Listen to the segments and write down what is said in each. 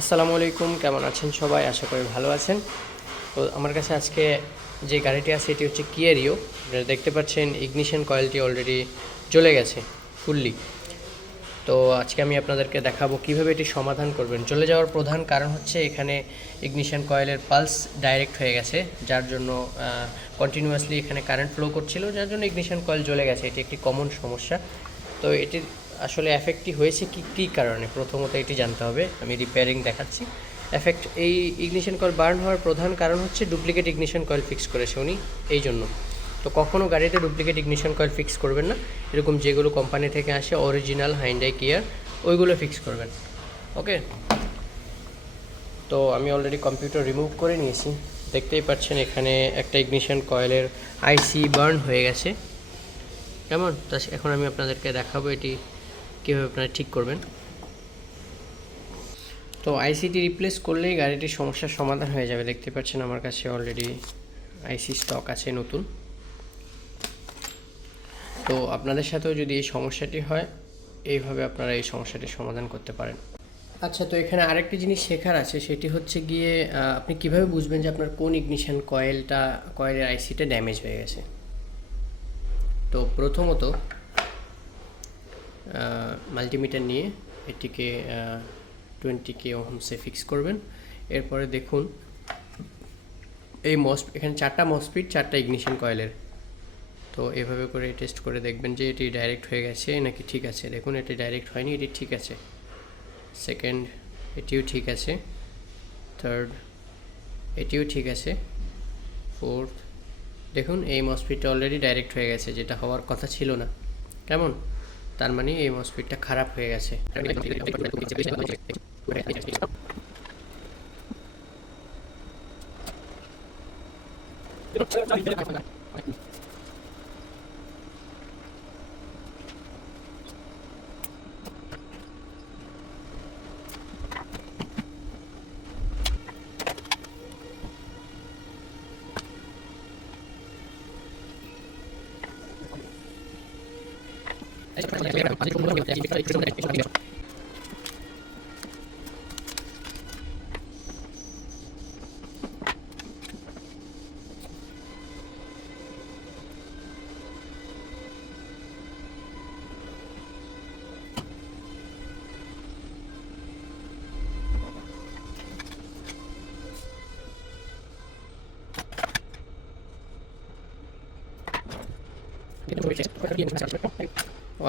আসসালামু আলাইকুম, কেমন আছেন সবাই? আশা করি ভালো আছেন। তো আমার কাছে আজকে যে গাড়িটি আছে এটি হচ্ছে কিয়া রিও। আপনারা দেখতে পাচ্ছেন ইগনিশন কয়েলটি অলরেডি জ্বলে গেছে ফুললি। তো আজকে আমি আপনাদেরকে দেখাবো কিভাবে এটি সমাধান করবেন। জ্বলে যাওয়ার প্রধান কারণ হচ্ছে এখানে ইগনিশন কয়েলের পালস ডাইরেক্ট হয়ে গেছে, যার জন্য কন্টিনিউয়াসলি এখানে কারেন্ট ফ্লো করছিল, যার জন্য ইগনিশন কয়েল জ্বলে গেছে। এটি একটি কমন সমস্যা। তো এটির আসলে এফেক্টটি হয়েছে কী কারণে, প্রথমত এটি জানতে হবে। আমি রিপেয়ারিং দেখাচ্ছি। এই ইগনিশন কয়েল বার্ন হওয়ার প্রধান কারণ হচ্ছে ডুপ্লিকেট ইগনিশন কয়েল ফিক্স করেছে উনি, এই জন্য। তো কখনও গাড়িতে ডুপ্লিকেট ইগনিশন কয়েল ফিক্স করবেন না। এরকম যেগুলো কোম্পানি থেকে আসে অরিজিনাল হাইন্ডাই কিয়ার, ওইগুলো ফিক্স করবেন। ওকে, তো আমি অলরেডি কম্পিউটার রিমুভ করে নিয়েছি। দেখতেই পাচ্ছেন এখানে একটা ইগনিশন কয়েলের আইসি বার্ন হয়ে গেছে। কেমন? তা এখন আমি আপনাদেরকে দেখাবো এটি কীভাবে আপনারা ঠিক করবেন। তো আইসিটি রিপ্লেস করলেই গাড়িটির সমস্যার সমাধান হয়ে যাবে। দেখতে পাচ্ছেন আমার কাছে অলরেডি আইসি স্টক আছে নতুন। তো আপনাদের সাথেও যদি এই সমস্যাটি হয়, এইভাবে আপনারা এই সমস্যাটির সমাধান করতে পারেন। আচ্ছা, তো এখানে আরেকটি জিনিস শেখার আছে, সেটি হচ্ছে গিয়ে আপনি কিভাবে বুঝবেন যে আপনার কোন ইগনিশন কয়েলের আইসিটা ড্যামেজ হয়ে গেছে। তো প্রথমত মাল্টিমিটার নিয়ে এটিকে 20K ওহমসে ফিক্স করবেন। এরপরে দেখুন এখানে 4টা মসফিট, 4টা ইগনিশন কয়েলের। তো এভাবে করে টেস্ট করে দেখবেন যে এটি ডাইরেক্ট হয়ে গেছে নাকি ঠিক আছে। দেখুন এটি ডাইরেক্ট হয়নি, এটি ঠিক আছে। সেকেন্ড, এটিও ঠিক আছে। থার্ড, এটিও ঠিক আছে। ফোর্থ, দেখুন এই মসফিটটা অলরেডি ডাইরেক্ট হয়ে গেছে, যেটা হওয়ার কথা ছিল না। কেমন? তার মানে এই মসফিটটা খারাপ হয়ে গেছে।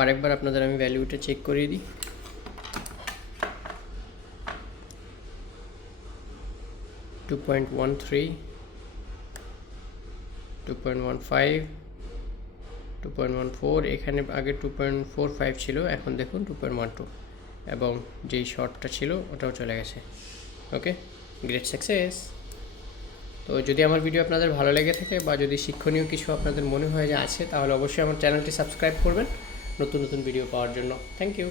আরেকবার আপনাদের আমি ভ্যালুটা চেক করিয়ে দিই। 2.13, 2.15, 2.14। এখানে আগে 2.45 ছিল, এখন দেখুন 2.12, এবং যেই শর্টটা ছিল ওটাও চলে গেছে। ওকে, গ্রেট সাকসেস। তো যদি আমার ভিডিও আপনাদের ভালো লেগে থাকে বা যদি শিক্ষণীয় কিছু আপনাদের মনে হয় যে আছে, তাহলে অবশ্যই আমার চ্যানেলটি সাবস্ক্রাইব করবেন নতুন নতুন ভিডিও পাওয়ার জন্য। Thank you.